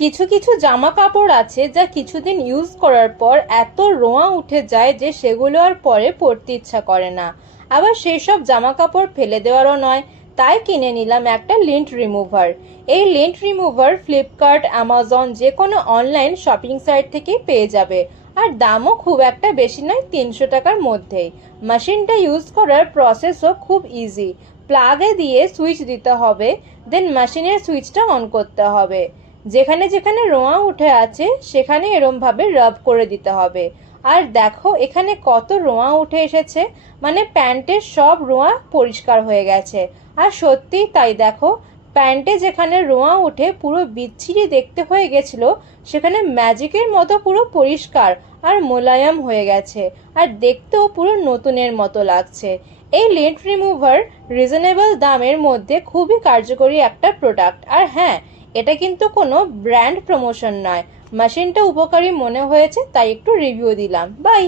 কিছু কিছু জামা কাপড় আছে যা কিছুদিন ইউজ করার পর এত রোঁয়া উঠে যায় যে সেগুলো আর পরে পরতে ইচ্ছা করে না। আবার সেই সব জামা কাপড় ফেলে দেওয়ারও নয়, তাই কিনে নিলাম একটা লিন্ট রিমুভার। এই লিন্ট রিমুভার ফ্লিপকার্ট, অ্যামাজন যে কোনো অনলাইন শপিং সাইট থেকেই পেয়ে যাবে। আর দামও খুব একটা বেশি নয়, 300 টাকার মধ্যেই। মেশিনটা ইউজ করার প্রসেসও খুব ইজি। প্লাগে দিয়ে সুইচ দিতে হবে, দেন মেশিনের সুইচটা অন করতে হবে। যেখানে যেখানে রোঁয়া উঠে আছে সেখানে এরম ভাবে রাব করে দিতে হবে। আর দেখো এখানে কত রোঁয়া উঠে এসেছে, মানে প্যান্টের সব রোঁয়া পরিষ্কার হয়ে গেছে। আর সত্যিই তাই, দেখো প্যান্টে যেখানে রোঁয়া উঠে পুরো বিচ্ছিরি দেখতে হয়ে গেছিল, সেখানে ম্যাজিকের মতো পুরো পরিষ্কার আর মোলায়েম হয়ে গেছে। আর দেখতেও পুরো নতুনের মতো লাগছে। এই লিন্ট রিমুভার রিজনেবল দামের মধ্যে খুবই কার্যকরী একটা প্রোডাক্ট। আর হ্যাঁ, এটা কিন্তু কোনো ব্র্যান্ড প্রমোশন নয়, মেশিনটা উপকারী মনে হয়েছে তাই একটু রিভিউ দিলাম। বাই।